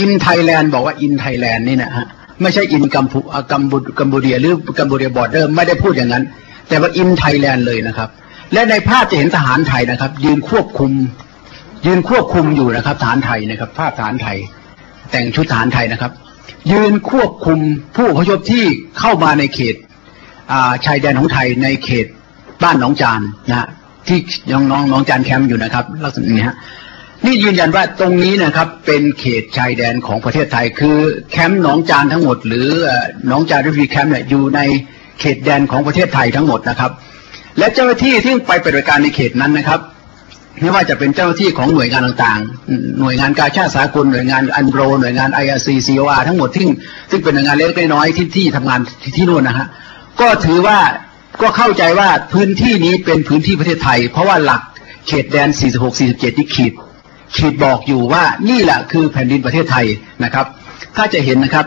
อินไทยแลนด์บอกว่าอินไทยแลนด์นี่นะฮะไม่ใช่อินกัมพูกัมพูกัมพูเดียหรือกัมพูเดียบอร์เดอร์ไม่ได้พูดอย่างนั้น แต่ว่าอินไทยแลนด์เลยนะครับ และในภาพจะเห็นทหารไทยนะครับ ยืนควบคุม ยืนควบคุมอยู่นะครับทหารไทยนะครับ ภาพทหารไทย แต่งชุดทหารไทยนะครับ ยืนควบคุมผู้พยพที่เข้ามาในเขตชายแดนของไทยในเขตบ้านหนองจานนะที่น้องน้องน้องจานแคมป์อยู่นะครับลักษณะนี้ฮะ นี่ยืนยันว่าตรงนี้นะครับเป็นเขตชายแดนของประเทศไทย คือแคมป์หนองจานทั้งหมด หรือหนองจานริฟีแคมป์เนี่ยอยู่ในเขตแดนของประเทศไทยทั้งหมดนะครับ และเจ้าหน้าที่ที่ไปปฏิบัติการในเขตนั้นนะครับไม่ว่าจะเป็นเจ้าหน้าที่ของหน่วยงานต่างๆ หน่วยงานการชาติสากล หน่วยงานอันโรหน่วยงาน IRC COR ทั้งหมดที่ซึ่งเป็นหน่วยงานเล็กน้อยที่ที่ทำงานที่นู่นนะฮะก็ถือว่าก็เข้าใจว่าพื้นที่นี้เป็นพื้นที่ประเทศไทย เพราะว่าหลักเขตแดน 46 47ที่ขีด ขีดบอกอยู่ว่านี่แหละคือแผ่นดินประเทศไทยนะครับ ถ้าจะเห็นนะครับ